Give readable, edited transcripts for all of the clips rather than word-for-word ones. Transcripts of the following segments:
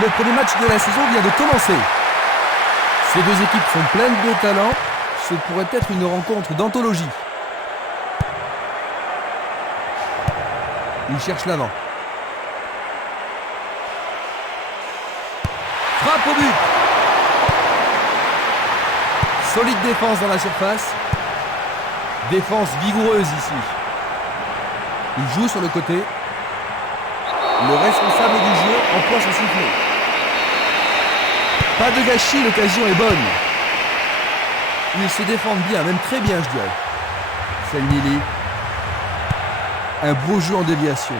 Le premier match de la saison vient de commencer. Ces deux équipes sont pleines de talent. Ce pourrait être une rencontre d'anthologie. Il cherche l'avant. Frappe au but. Solide défense dans la surface. Défense vigoureuse ici. Il joue sur le côté. Le responsable du jeu emploie son sifflet. Pas de gâchis, l'occasion est bonne. Ils se défendent bien, même très bien, je dirais. Selnili. Un beau jeu en déviation.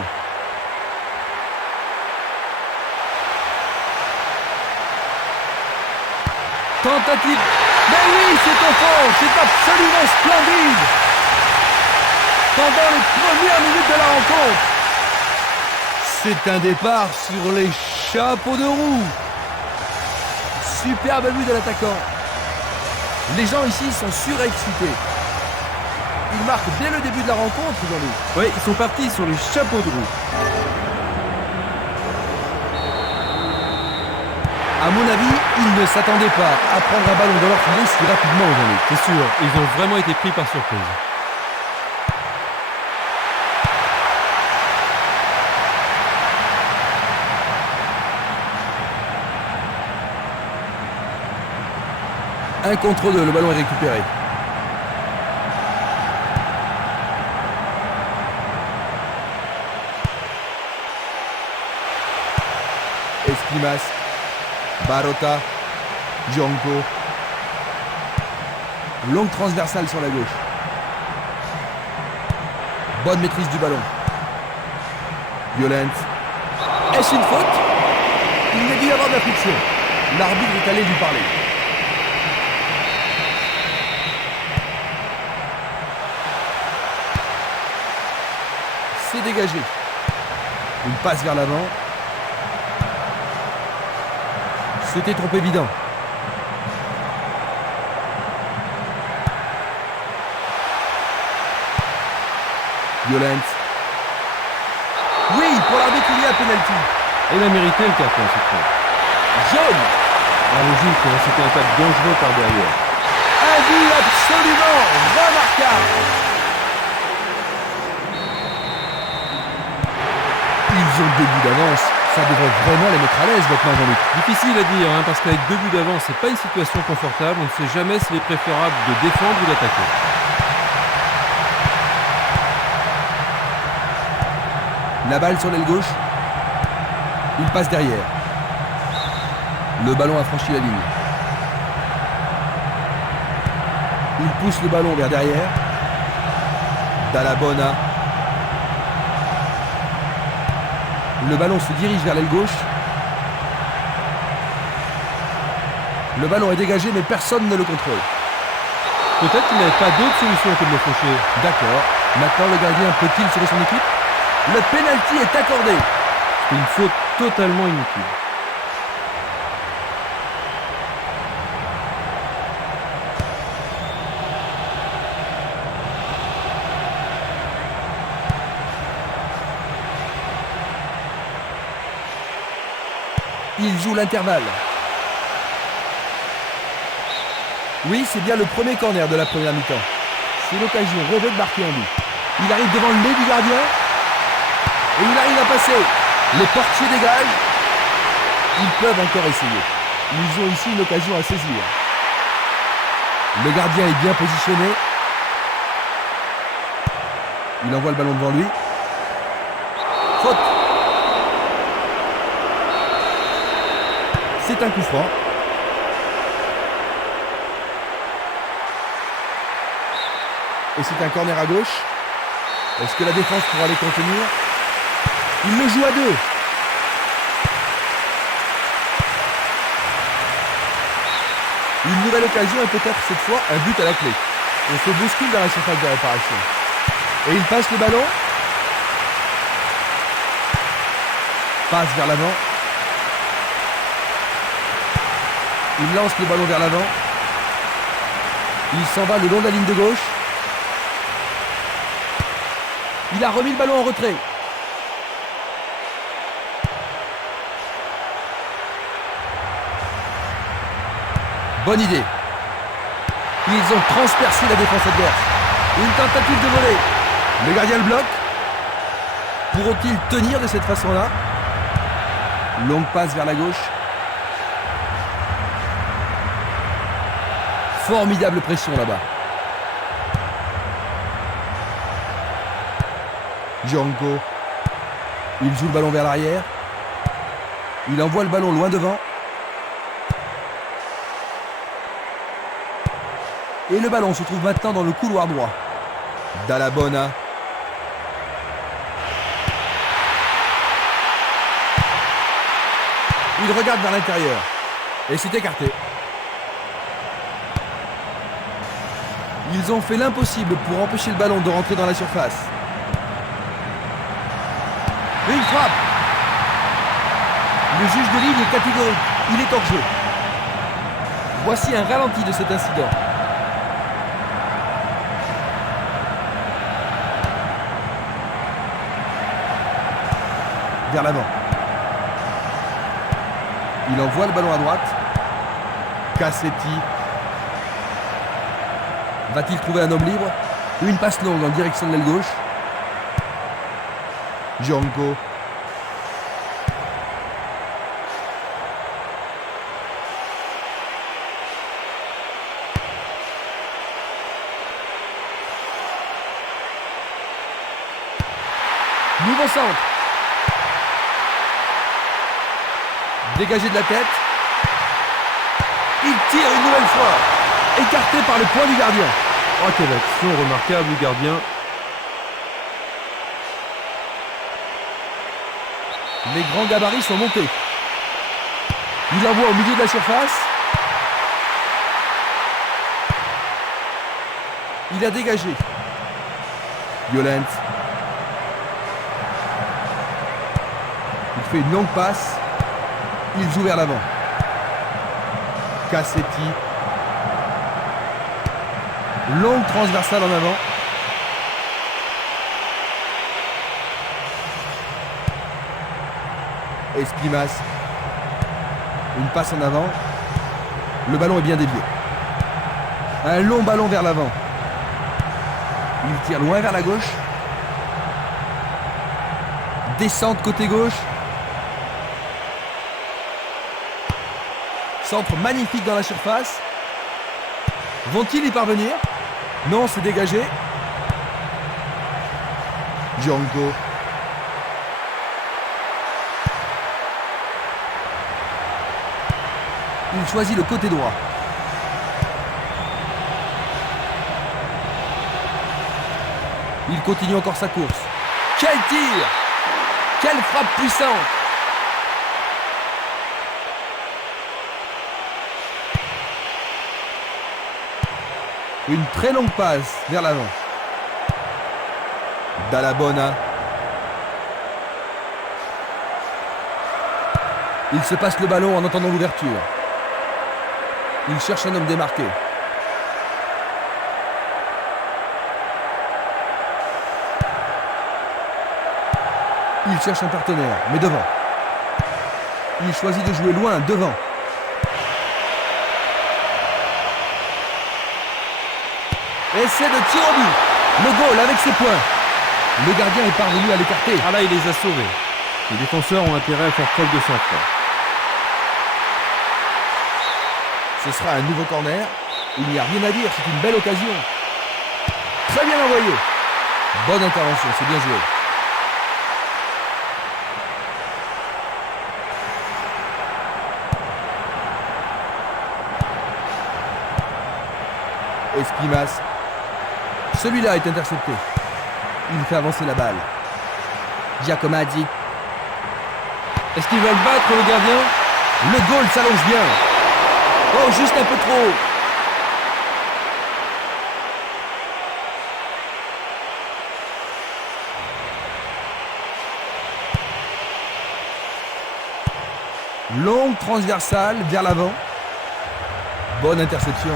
Tentative. Mais oui, c'est au fond. C'est absolument splendide. Pendant les premières minutes de la rencontre. C'est un départ sur les chapeaux de roue. Superbe but de l'attaquant. Les gens ici sont surexcités. Ils marquent dès le début de la rencontre, Jean-Luc. Oui, ils sont partis sur les chapeaux de roue. À mon avis, ils ne s'attendaient pas à prendre un ballon dans leur filet si rapidement, Jean-Luc. C'est sûr, ils ont vraiment été pris par surprise. Un contre deux, le ballon est récupéré. Esquimas, Barota, Gianco. Longue transversale sur la gauche. Bonne maîtrise du ballon. Violent. Est-ce une faute? Il y a dû y avoir de la friction. L'arbitre est allé lui parler. C'est dégagé. Une passe vers l'avant. C'était trop évident. Violent. Oui, pour l'arbitre, il y a penalty. Et il a mérité le carton, c'est clair. Jaune. La logique, c'était un tacle dangereux par derrière. Un but absolument remarquable. Ils ont 2 buts d'avance. Ça devrait vraiment les mettre à l'aise, votre main, Jean-Luc. Difficile à dire, parce qu'avec 2 buts d'avance, c'est pas une situation confortable. On ne sait jamais s'il est préférable de défendre ou d'attaquer. La balle sur l'aile gauche. Il passe derrière. Le ballon a franchi la ligne. Il pousse le ballon vers derrière. Dallabona. Le ballon se dirige vers l'aile gauche. Le ballon est dégagé, mais personne ne le contrôle. Peut-être qu'il n'avait pas d'autre solution que de le faucher. D'accord. Maintenant, le gardien peut-il sauver son équipe? Le pénalty est accordé. C'est une faute totalement inutile. Il joue l'intervalle. Oui, c'est bien le premier corner de la première mi-temps. C'est l'occasion rêvée de marquer un but. Il arrive devant le nez du gardien. Et il arrive à passer. Les portiers dégagent. Ils peuvent encore essayer. Ils ont ici une occasion à saisir. Le gardien est bien positionné. Il envoie le ballon devant lui. Faute. C'est un coup franc. Et c'est un corner à gauche. Est-ce que la défense pourra les contenir? Il le joue à 2. Une nouvelle occasion et peut-être cette fois un but à la clé. On se bouscule dans la surface de réparation. Et il passe le ballon. Passe vers l'avant. Il lance le ballon vers l'avant. Il s'en va le long de la ligne de gauche. Il a remis le ballon en retrait. Bonne idée. Ils ont transpercé la défense adverse. Une tentative de voler. Le gardien le bloque. Pourront-ils tenir de cette façon-là? Longue passe vers la gauche. Formidable pression là-bas. Django. Il joue le ballon vers l'arrière. Il envoie le ballon loin devant. Et le ballon se trouve maintenant dans le couloir droit. Dall'Abona. Il regarde vers l'intérieur. Et c'est écarté. Ils ont fait l'impossible pour empêcher le ballon de rentrer dans la surface. Une frappe. Le juge de ligne est catégorique. Il est hors jeu. Voici un ralenti de cet incident. Vers l'avant. Il envoie le ballon à droite. Cassetti. Va-t-il trouver un homme libre? Une passe longue en direction de l'aile gauche. Django. Nouveau centre. Dégagé de la tête. Il tire une nouvelle fois. Écarté par le poing du gardien. Oh, quelle action remarquable du gardien. Les grands gabarits sont montés. Il envoie au milieu de la surface. Il a dégagé. Violent. Il fait une longue passe. Il joue vers l'avant. Cassetti. Longue transversale en avant. Espimas. Une passe en avant. Le ballon est bien dévié. Un long ballon vers l'avant. Il tire loin vers la gauche. Descente côté gauche. Centre magnifique dans la surface. Vont-ils y parvenir? Non, c'est dégagé. Django. Il choisit le côté droit. Il continue encore sa course. Quel tir! Quelle frappe puissante! Une très longue passe vers l'avant. Dall'Abona. Il se passe le ballon en entendant l'ouverture. Il cherche un homme démarqué. Il cherche un partenaire, mais devant. Il choisit de jouer loin, devant. Essai de tir au but. Le goal avec ses points. Le gardien est parvenu à l'écarter. Ah là, il les a sauvés. Les défenseurs ont intérêt à faire preuve de sang-froid. Ce sera un nouveau corner. Il n'y a rien à dire, c'est une belle occasion. Très bien envoyé. Bonne intervention, c'est bien joué. Espimas. Celui-là est intercepté. Il fait avancer la balle. Giacomaddi. Est-ce qu'il va le battre, le gardien? Le goal s'allonge bien. Oh, juste un peu trop. Longue transversale vers l'avant. Bonne interception.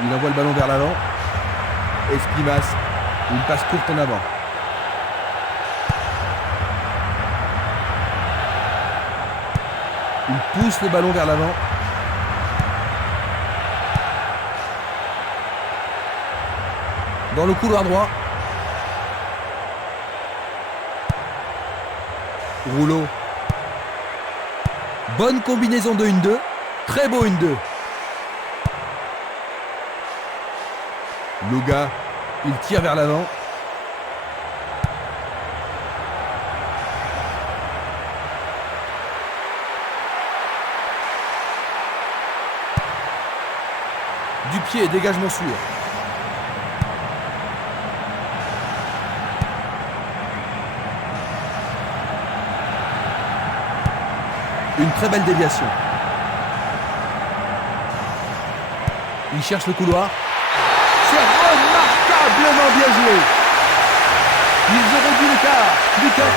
Il envoie le ballon vers l'avant. Espimas. Une passe courte en avant. Il pousse le ballon vers l'avant. Dans le couloir droit. Rouleau. Bonne combinaison de 1-2. Très beau 1-2. Louga. Il tire vers l'avant. Du pied, dégagement sûr. Une très belle déviation. Il cherche le couloir. C'est remarquablement bien joué. Ils ont réduit l'écart. Plus qu'un.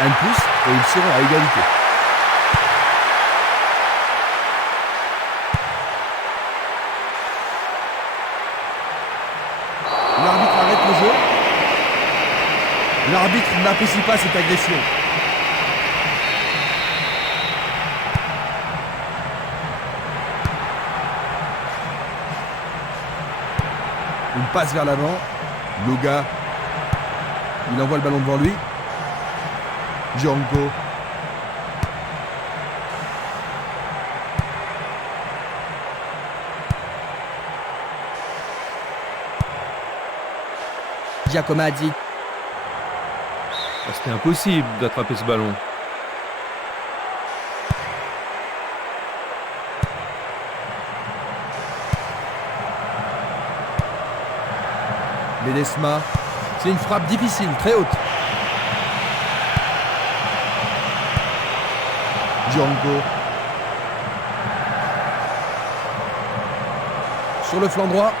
Un de plus et ils seront à égalité. L'arbitre arrête le jeu. L'arbitre n'apprécie pas cette agression. Une passe vers l'avant. Louga. Il envoie le ballon devant lui. Django. Giacomadzi. C'était impossible d'attraper ce ballon. Ledesma. C'est une frappe difficile, très haute. Django. Sur le flanc droit.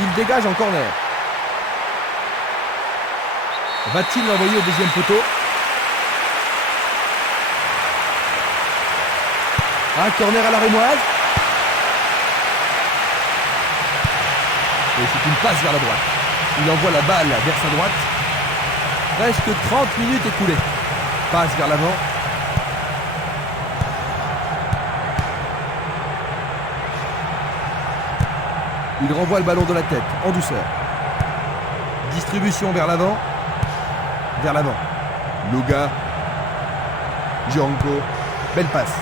Il dégage en corner. Va-t-il l'envoyer au deuxième poteau? Un corner à la rémoise. Et c'est une passe vers la droite. Il envoie la balle vers sa droite. Presque 30 minutes écoulées. Passe vers l'avant. Il renvoie le ballon de la tête, en douceur. Distribution vers l'avant. Vers l'avant. Louga. Django. Belle passe.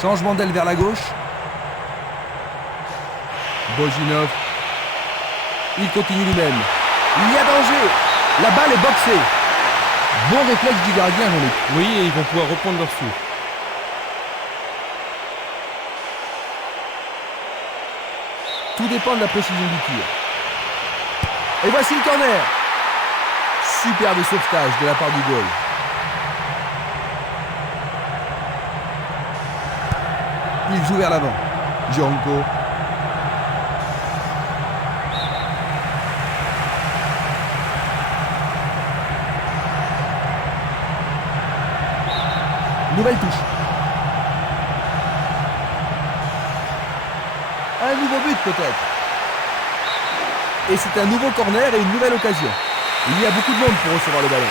Changement d'aile vers la gauche. Bojinov. Il continue lui-même. Il y a danger. La balle est boxée. Bon réflexe du gardien, Jean-Luc. Oui, et ils vont pouvoir reprendre leur souffle. Tout dépend de la précision du tir. Et voici le corner. Superbe sauvetage de la part du goal. Il joue vers l'avant. Django. Nouvelle touche. Un nouveau but peut-être. Et c'est un nouveau corner et une nouvelle occasion. Il y a beaucoup de monde pour recevoir le ballon.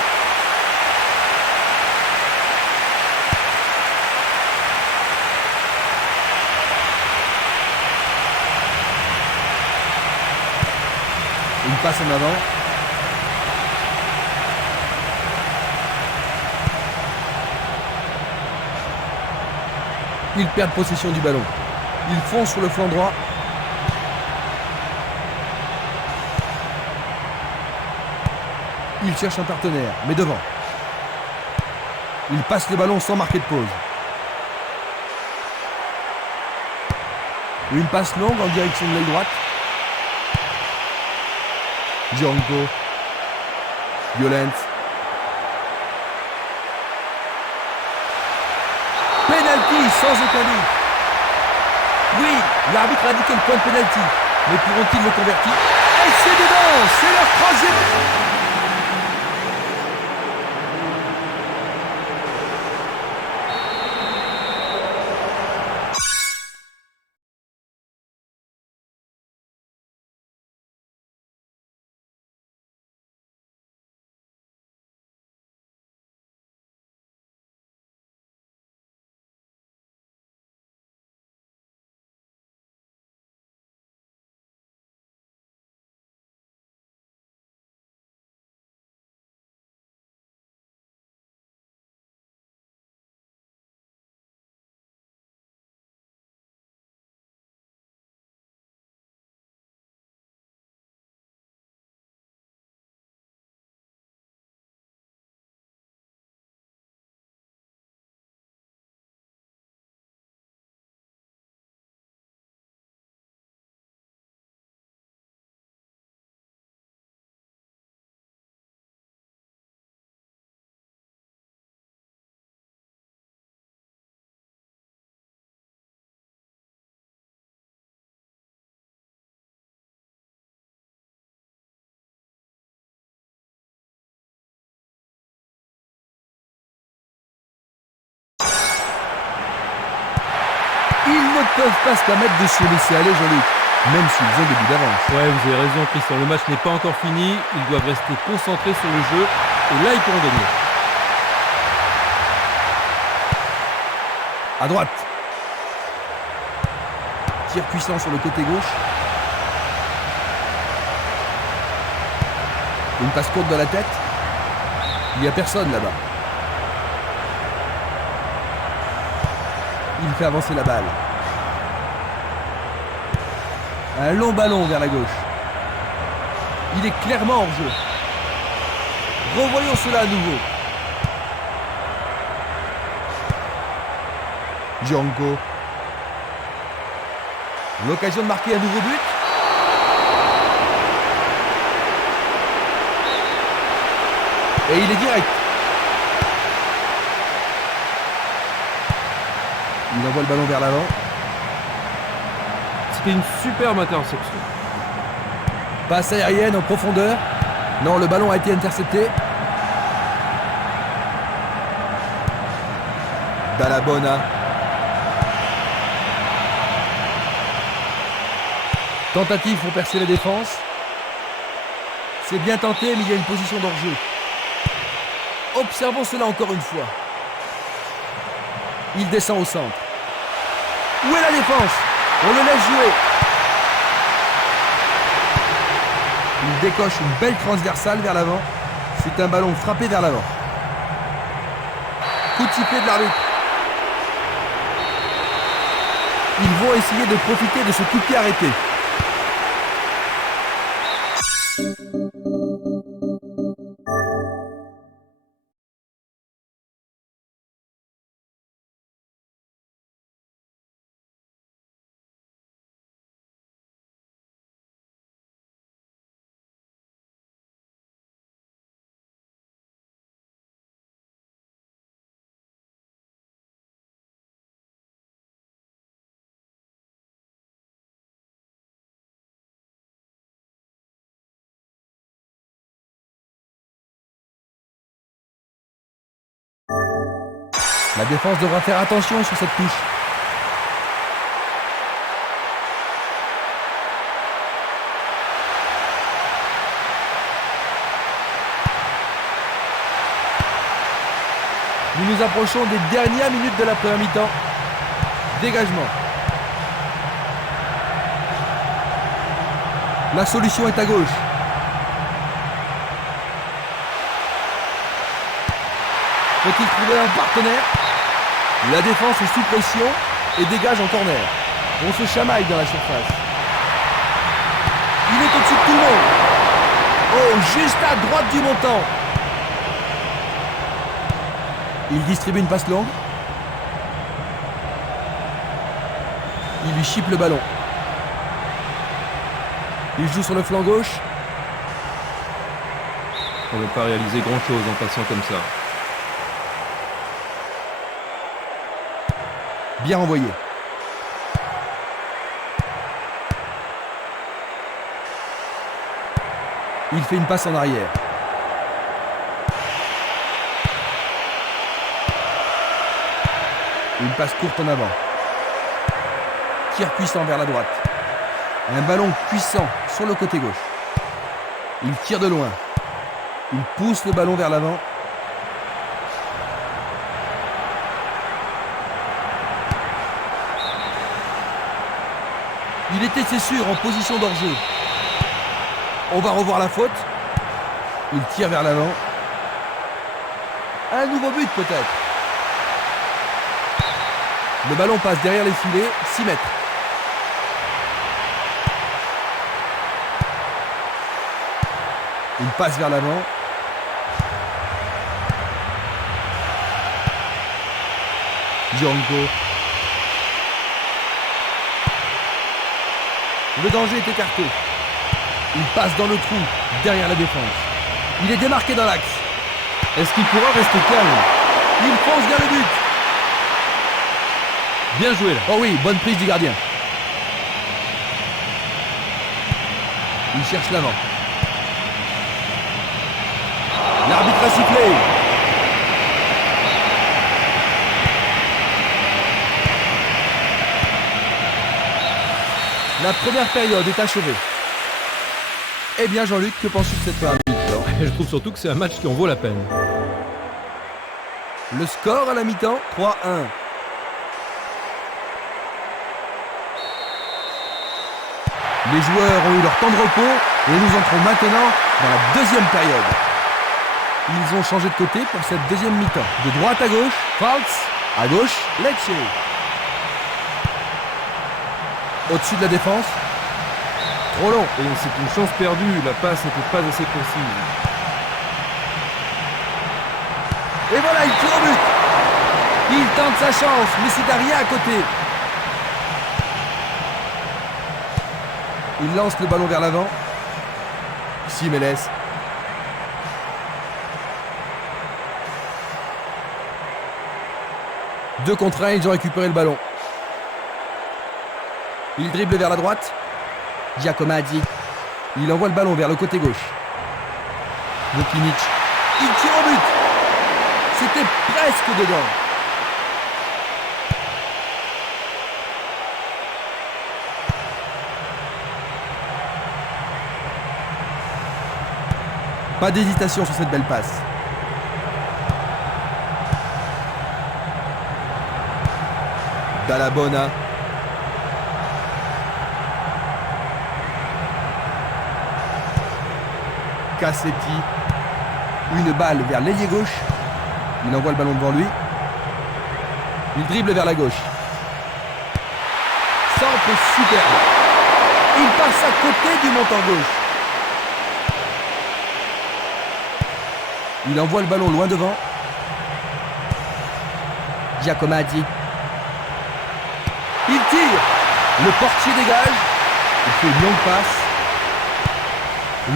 Une passe en avant. Ils perdent possession du ballon. Ils foncent sur le flanc droit. Il cherche un partenaire, mais devant. Il passe le ballon sans marquer de pause. Une passe longue en direction de l'aile droite. Django. Violent. Penalty sans aucun doute. Oui, l'arbitre a indiqué le point de penalty. Mais pourront-ils le convertir? Et c'est dedans. C'est leur troisième. Ils ne peuvent pas se permettre de se laisser aller, Jean-Luc, même s'ils ont des buts d'avance. Ouais, vous avez raison, Christian. Le match n'est pas encore fini. Ils doivent rester concentrés sur le jeu. Et là, ils pourront gagner. À droite. Tir puissant sur le côté gauche. Une passe courte de la tête. Il n'y a personne là-bas. Il fait avancer la balle. Un long ballon vers la gauche. Il est clairement hors jeu. Revoyons cela à nouveau. Django. L'occasion de marquer un nouveau but. Et il est direct. Il envoie le ballon vers l'avant. C'était une superbe interception. Passe aérienne en profondeur. Non, le ballon a été intercepté. Dallabona. Tentative pour percer la défense. C'est bien tenté, mais il y a une position d'hors-jeu. Observons cela encore une fois. Il descend au centre. Où est la défense? On le laisse jouer. Il décoche une belle transversale vers l'avant. C'est un ballon frappé vers l'avant. Coup de sifflet de l'arbitre. Ils vont essayer de profiter de ce coup de pied arrêté. La défense devra faire attention sur cette touche. Nous nous approchons des dernières minutes de la première mi-temps. Dégagement. La solution est à gauche. Faut-il trouver un partenaire? La défense est sous pression et dégage en corner. On se chamaille dans la surface. Il est au-dessus de tout le monde. Oh, tombe juste à droite du montant. Il distribue une passe longue. Il lui chipe le ballon. Il joue sur le flanc gauche. On ne va pas réaliser grand-chose en passant comme ça. Bien renvoyé. Il fait une passe en arrière. Une passe courte en avant. Tir puissant vers la droite. Un ballon puissant sur le côté gauche. Il tire de loin. Il pousse le ballon vers l'avant. Il était, c'est sûr, en position d'hors-jeu. On va revoir la faute. Il tire vers l'avant. Un nouveau but peut-être. Le ballon passe derrière les filets, 6 mètres. Une passe vers l'avant. Django. Le danger est écarté. Il passe dans le trou, derrière la défense. Il est démarqué dans l'axe. Est-ce qu'il pourra rester calme? Il fonce vers le but. Bien joué là. Oh oui, bonne prise du gardien. Il cherche l'avant. L'arbitre a sifflé. La première période est achevée. Eh bien Jean-Luc, que penses-tu de cette première mi-temps? Je trouve surtout que c'est un match qui en vaut la peine. Le score à la mi-temps, 3-1. Les joueurs ont eu leur temps de repos et nous entrons maintenant dans la deuxième période. Ils ont changé de côté pour cette deuxième mi-temps. De droite à gauche, Falks, à gauche, Lecce. Au-dessus de la défense, trop long. Et c'est une chance perdue, la passe n'était pas assez précise. Et voilà, il tire au but. Il tente sa chance, mais c'est à rien à côté. Il lance le ballon vers l'avant. Simeles. 2 contre 1, ils ont récupéré le ballon. Il dribble vers la droite. Giacomaddi. Il envoie le ballon vers le côté gauche. Vukinic. Il tire au but. C'était presque dedans. Pas d'hésitation sur cette belle passe. Dall'Abona. Cassetti. Une balle vers l'ailier gauche. Il envoie le ballon devant lui. Il dribble vers la gauche. Centre superbe. Il passe à côté du montant gauche. Il envoie le ballon loin devant. Giacomaddi. Il tire. Le portier dégage. Il fait une longue passe.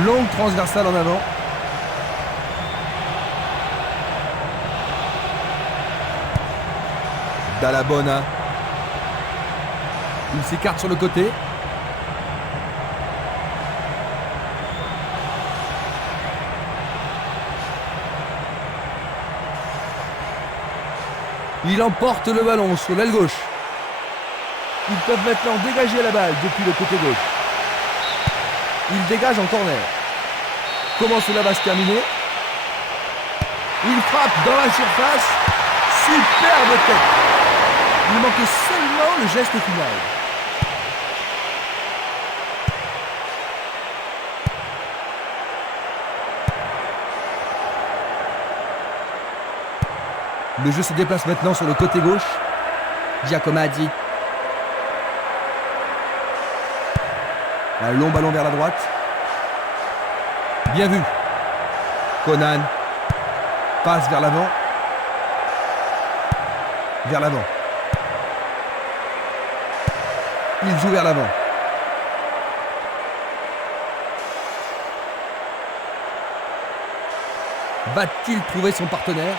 Longue transversale en avant. Dall'Abona. Il s'écarte sur le côté. Il emporte le ballon sur l'aile gauche. Ils peuvent maintenant dégager la balle depuis le côté gauche. Il dégage en corner. Comment cela va se terminer? Il frappe dans la surface. Superbe tête. Il manquait seulement le geste final. Le jeu se déplace maintenant sur le côté gauche. Giacomaddi. Un long ballon vers la droite. Bien vu. Conan. Passe vers l'avant. Vers l'avant. Il joue vers l'avant. Va-t-il trouver son partenaire?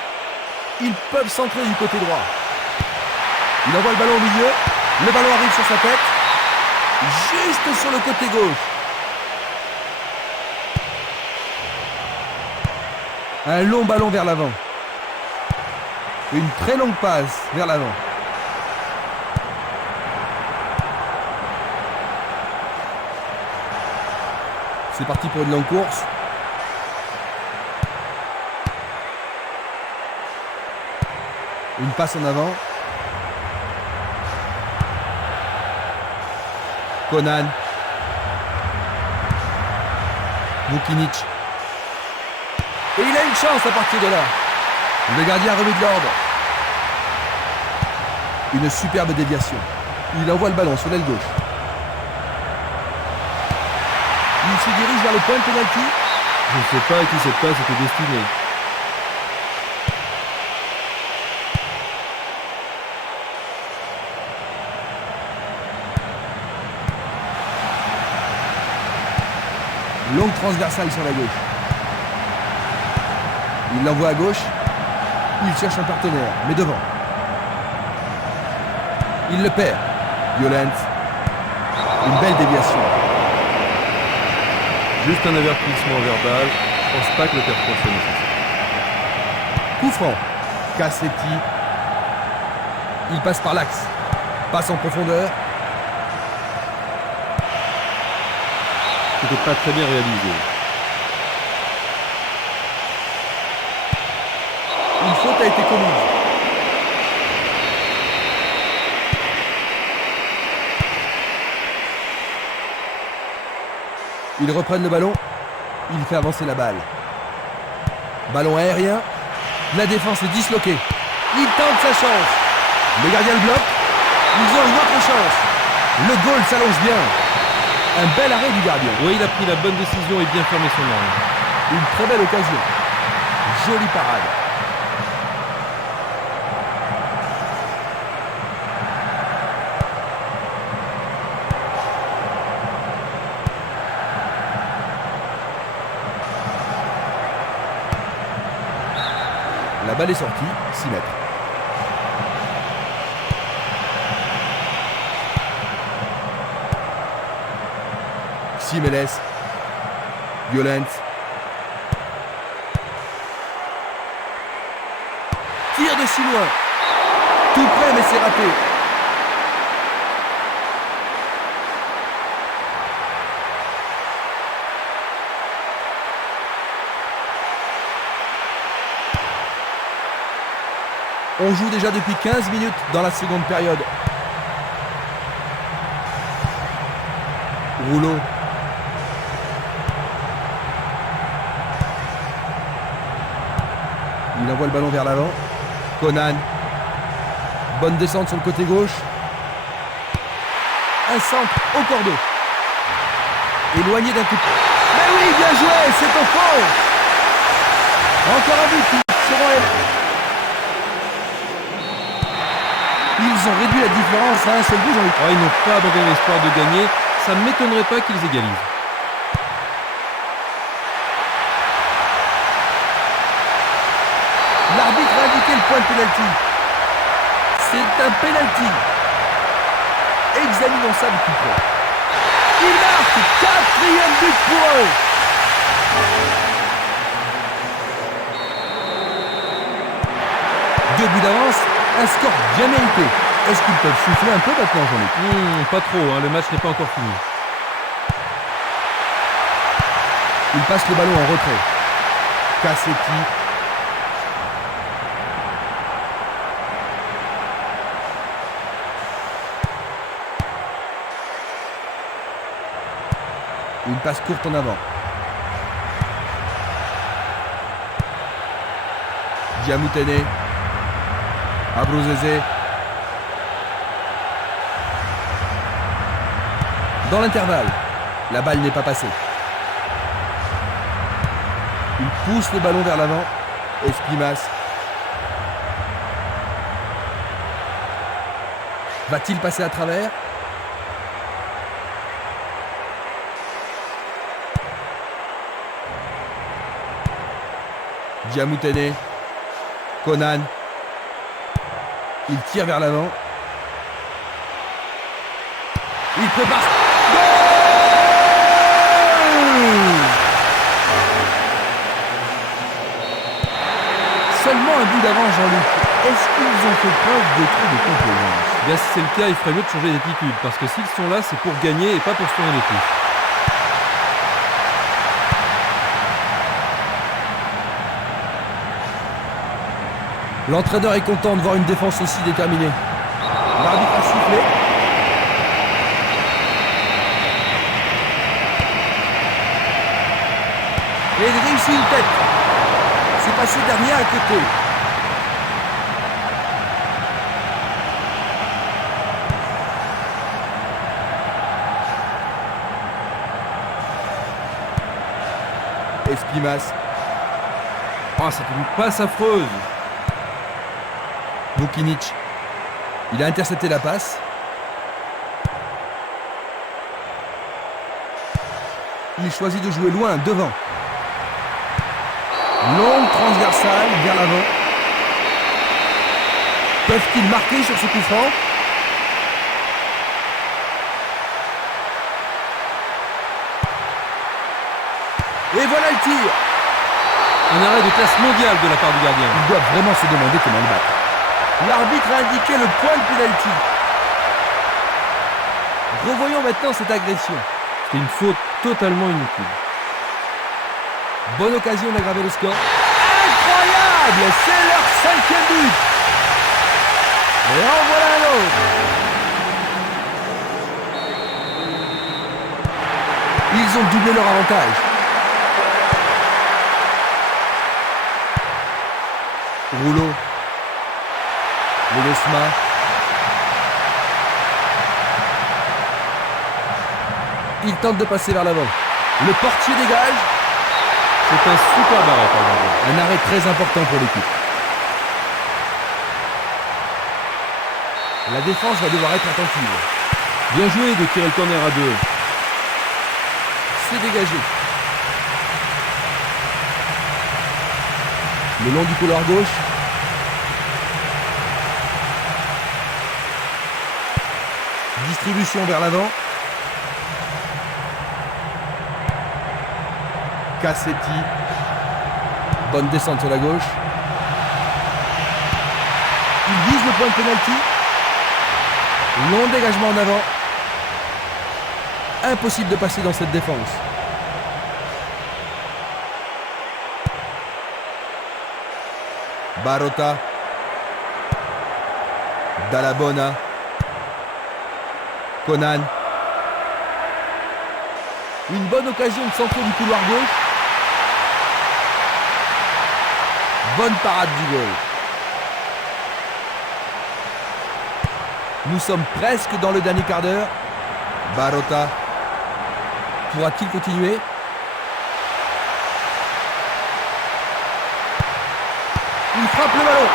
Ils peuvent centrer du côté droit. Il envoie le ballon au milieu. Le ballon arrive sur sa tête. Juste sur le côté gauche. Un long ballon vers l'avant. Une très longue passe vers l'avant. C'est parti pour une longue course. Une passe en avant. Conan. Vukinic. Et il a une chance à partir de là. Le gardien remet de l'ordre. Une superbe déviation. Il envoie le ballon sur l'aile gauche. Il se dirige vers le point de pénalty. Je ne sais pas à qui cette passe était destinée. Longue transversale sur la gauche. Il l'envoie à gauche. Il cherche un partenaire, mais devant. Il le perd. Violent. Une belle déviation. Juste un avertissement verbal. Je pense pas que le père soit nécessaire. Coup franc. Cassetti. Il passe par l'axe. Passe en profondeur. C'était pas très bien réalisé. Une faute a été commise. Ils reprennent le ballon. Il fait avancer la balle. Ballon aérien. La défense est disloquée. Il tente sa chance. Le gardien le bloque. Ils ont une autre chance. Le goal s'allonge bien. Un bel arrêt du gardien. Oui, il a pris la bonne décision et bien fermé son angle. Une très belle occasion. Jolie parade. La balle est sortie, 6 mètres. Simeles. Violent. Tire de si loin. Tout près, mais c'est raté. On joue déjà depuis 15 minutes dans la seconde période. Rouleau. Il envoie le ballon vers l'avant. Conan. Bonne descente sur le côté gauche. Un centre au cordeau. Éloigné d'un coup. Mais oui, bien joué, c'est au fond. Encore un but sur OL. Ils ont réduit la différence à un seul but, Jean-Luc. Oh, ils n'ont pas abandonné l'espoir de gagner. Ça ne m'étonnerait pas qu'ils égalisent. L'arbitre a indiqué le point de pénalty. C'est un pénalty. Examinons ça de plus près. Il marque 4e but pour eux. Deux buts d'avance, un score bien mérité. Est-ce qu'ils peuvent souffler un peu maintenant, Jean-Luc? Pas trop, hein, le match n'est pas encore fini. Il passe le ballon en retrait. Cassetti. Une passe courte en avant. Diamutene. Abruzese. Dans l'intervalle, la balle n'est pas passée. Il pousse le ballon vers l'avant. Espimas. Va-t-il passer à travers? Diamoutene. Conan. Il tire vers l'avant. Il prépare. Goal! Seulement un but d'avance, Jean-Luc. Est-ce qu'ils ont fait preuve de trop de complaisance? Bien, si c'est le cas, il ferait mieux de changer d'attitude, parce que s'ils sont là, c'est pour gagner et pas pour se tourner les pouces. L'entraîneur est content de voir une défense aussi déterminée. L'arbitre a sifflé. Et il réussit une tête. C'est passé dernier à côté. Espimas. Oh, c'est une passe affreuse. Vukinic. Il a intercepté la passe. Il choisit de jouer loin, devant. Longue transversale vers l'avant. Peuvent-ils marquer sur ce coup franc? Et voilà le tir. Un arrêt de classe mondiale de la part du gardien. Ils doivent vraiment se demander comment le battre. L'arbitre a indiqué le point de pénalty. Revoyons maintenant cette agression. C'est une faute totalement inutile. Bonne occasion d'aggraver le score. Incroyable! C'est leur 5e but. Et en voilà un autre. Ils ont doublé leur avantage. Rouleau. Ledesma. Il tente de passer vers l'avant. Le portier dégage. C'est un super arrêt par le gardien. Un arrêt très important pour l'équipe. La défense va devoir être attentive. Bien joué de tirer le corner à 2. C'est dégagé. Le long du couloir gauche. Distribution vers l'avant. Cassetti. Bonne descente sur la gauche. Il vise le point de pénalty. Long dégagement en avant. Impossible de passer dans cette défense. Barota. Dallabona. Conan. Une bonne occasion de centrer du couloir gauche. Bonne parade du goal. Nous sommes presque dans le dernier quart d'heure. Barota. Pourra-t-il continuer? Il frappe le ballon.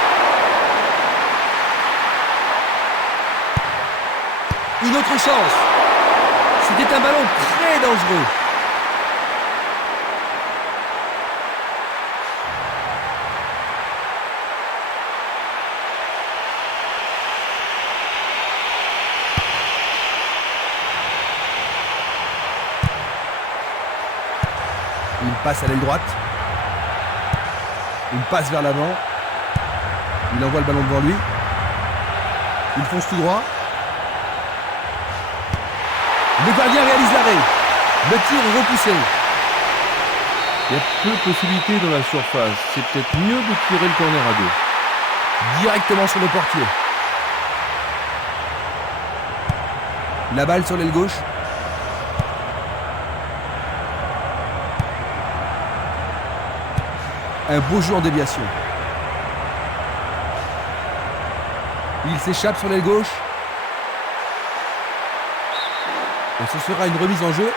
Une autre chance. C'était un ballon très dangereux. Il passe à l'aile droite. Il passe vers l'avant. Il envoie le ballon devant lui. Il fonce tout droit. Le gardien réalise l'arrêt. Le tir est repoussé. Il y a peu de possibilités dans la surface. C'est peut-être mieux de tirer le corner à 2. Directement sur le portier. La balle sur l'aile gauche. Un beau jeu en déviation. Il s'échappe sur l'aile gauche. Et ce sera une remise en jeu.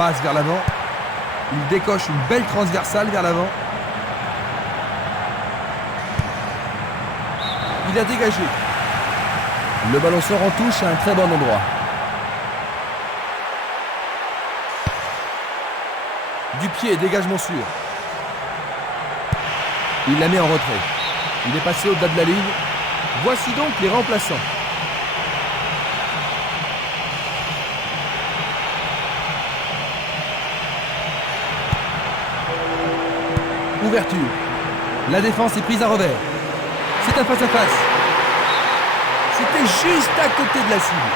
Passe vers l'avant. Il décoche une belle transversale vers l'avant. Il a dégagé. Le ballon sort en touche à un très bon endroit. Du pied, dégagement sûr. Il la met en retrait. Il est passé au-delà de la ligne. Voici donc les remplaçants. Ouverture. La défense est prise à revers. C'est un face-à-face. C'était juste à côté de la cible.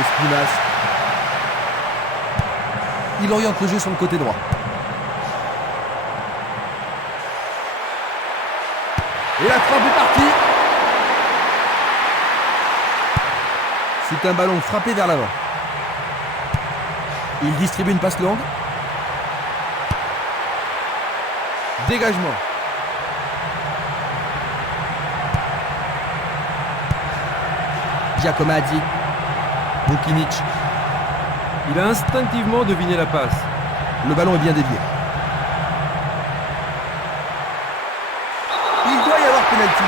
Espinas. Il oriente le jeu sur le côté droit. Et la frappe est partie. C'est un ballon frappé vers l'avant. Il distribue une passe longue. Dégagement. Giacometti. Vukinic. Il a instinctivement deviné la passe. Le ballon est bien dévié. Il doit y avoir pénalty.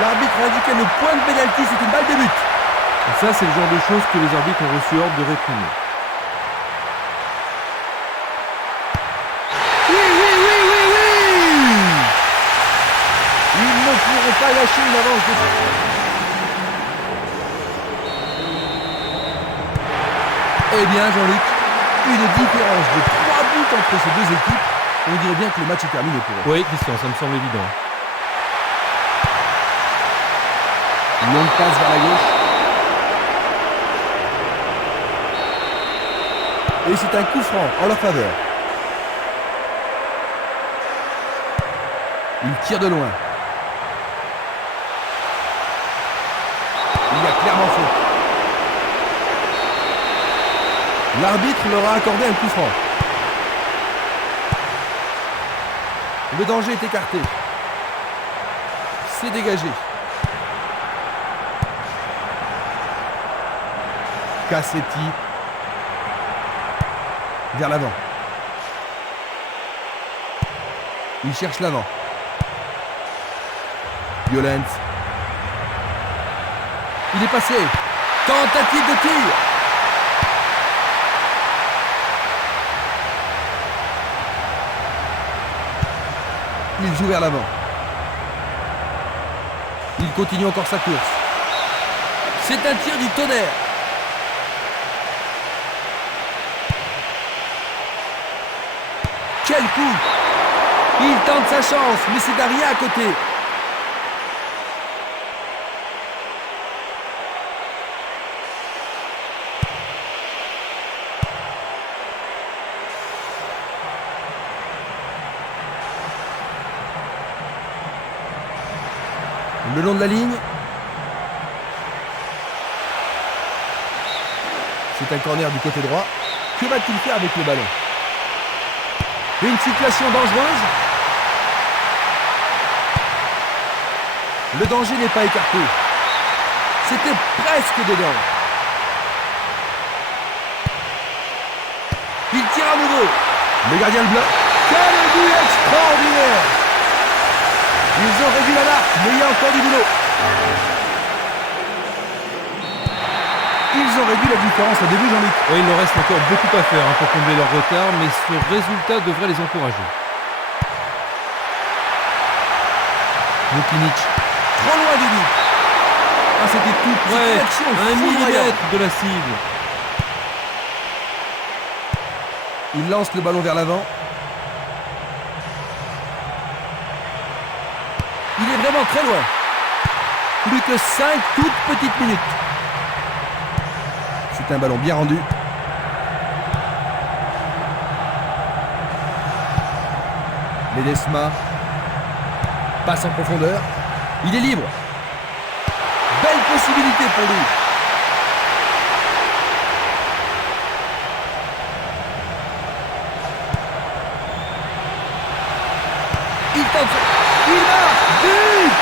L'arbitre a indiqué le point de pénalty, c'est une balle de but. Et ça, c'est le genre de choses que les arbitres ont reçu ordre de réprimer. Oui, oui, oui, oui, oui. Ils ne pourront pas lâcher une avance de... Eh bien, Jean-Luc, une différence de 3 buts entre ces deux équipes. On dirait bien que le match est terminé pour eux. Oui, Christian, ça me semble évident. Une longue passe vers la gauche. Et c'est un coup franc en leur faveur. Il tire de loin. Il a clairement fait. L'arbitre leur a accordé un coup franc. Le danger est écarté. C'est dégagé. Cassetti. Vers l'avant. Il cherche l'avant. Violence. Il est passé. Tentative de tir. Il joue vers l'avant. Il continue encore sa course. C'est un tir du tonnerre. Quel coup! Il tente sa chance, mais c'est Daria à côté. Le long de la ligne. C'est un corner du côté droit. Que va-t-il faire avec le ballon? Une situation dangereuse. Le danger n'est pas écarté. C'était presque dedans. Il tire à nouveau. Le gardien le bloque. Quel but extraordinaire! Ils ont réduit la marque, mais il y a encore du boulot. Ils ont réduit la différence à début, Jean-Luc. Oui, il leur reste encore beaucoup à faire pour combler leur retard, mais ce résultat devrait les encourager. Vukinic, trop loin du but. Ah, c'était tout. Ouais, Action, un millimètre de la cible. Il lance le ballon vers l'avant. Il est vraiment très loin. Plus que 5 toutes petites minutes. C'est un ballon bien rendu. Ledesma. Passe en profondeur. Il est libre. Belle possibilité pour lui. Il tente. Il marque. But!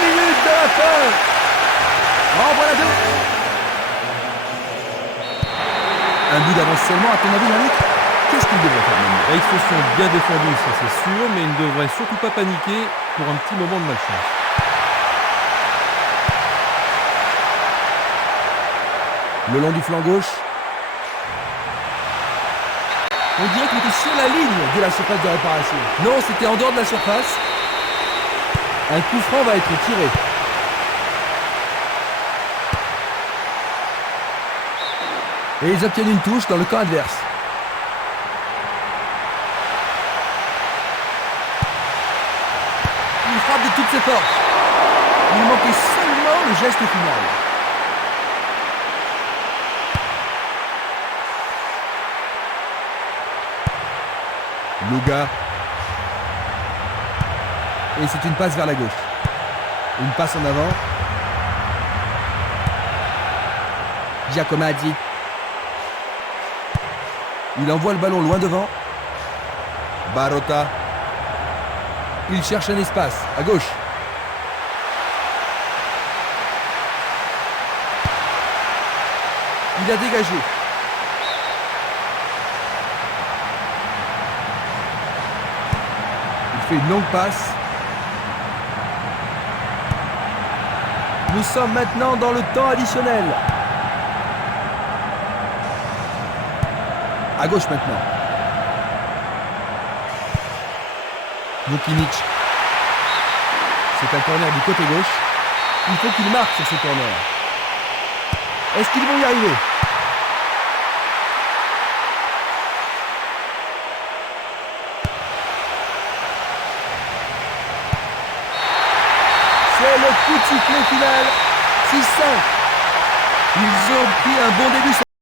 minutes de la fin. En voilà 2. Un but d'avance seulement, à ton avis, Yannick? Qu'est-ce qu'il devrait faire maintenant? Ils se sont bien défendus, ça c'est sûr, mais ils ne devraient surtout pas paniquer pour un petit moment de malchance. Le long du flanc gauche. On dirait qu'il était sur la ligne de la surface de réparation. Non, c'était en dehors de la surface. Un coup franc va être tiré. Et ils obtiennent une touche dans le camp adverse. Il frappe de toutes ses forces. Il manquait seulement le geste final. Luga. Et c'est une passe vers la gauche. Une passe en avant. Giacometti. Il envoie le ballon loin devant. Barotta. Il cherche un espace à gauche. Il a dégagé. Il fait une longue passe. Nous sommes maintenant dans le temps additionnel. À gauche maintenant. Vukinic. C'est un corner du côté gauche. Il faut qu'il marque sur ce corner. Est-ce qu'ils vont y arriver? C'est le coup de sifflet final. 6-5. Ils ont pris un bon début.